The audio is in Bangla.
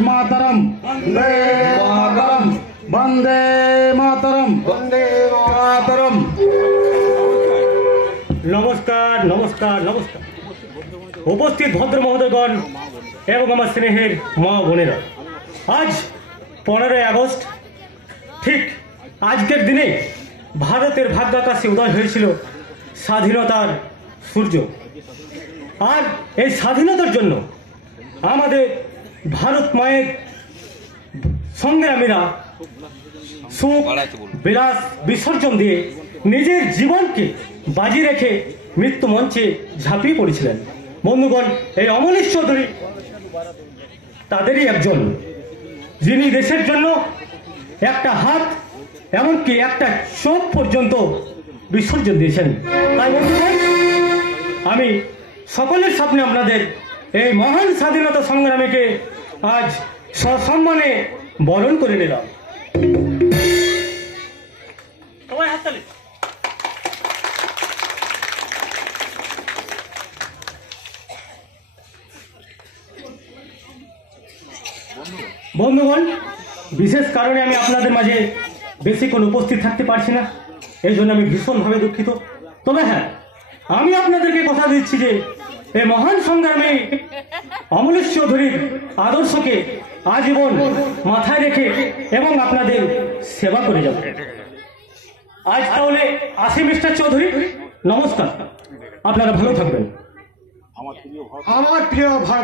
मातरम वंदे मातरम वंदे मातरम वंदे मातरम। नमस्कार नमस्कार नमस्कार उपस्थित भद्र महोदयगण एवं आमार स्नेहेर मा बोनेरा, आज 15 আগস্ট ठीक आजकेर दिने भारतेर भाग्याकाशे उदय हयेछिल स्वाधीनतार सूर्य। और এই স্বাধীনতার জন্য আমাদের ভারত মায়ের সংগ্রামীরা সুখ বিলাস বিসর্জন দিয়ে নিজের জীবনকে বাজি রেখে মৃত্যু মঞ্চে ঝাঁপিয়ে পড়েছিলেন। বন্ধুগণ, এই অমলেশ চৌধুরী তাদেরই একজন, যিনি দেশের জন্য একটা হাত এমনকি একটা চোখ পর্যন্ত বিসর্জন দিয়েছেন। তাই বন্ধুগণ, আমি সকলের সামনে আপনাদের এই মহান স্বাধীনতা সংগ্রামীকে আজ সসম্মানে বরণ করে নিলাম। সবাই হাততালি। বন্ধুগণ, বিশেষ কারণে আমি আপনাদের মাঝে বেশিক্ষণ উপস্থিত থাকতে পারছি না, এই জন্য আমি ভীষণভাবে দুঃখিত। তবে হ্যাঁ, আমি আপনাদেরকে কথা দিচ্ছি যে এই মহান সংগ্রামী অমলেশ চৌধুরীর আদর্শকে আজীবন মাথায় রেখে এবং আপনাদের সেবা করে যাব। আজ তাহলে আসি মিস্টার চৌধুরী, নমস্কার, আপনারা ভালো থাকবেন। আমার প্রিয় ভাই।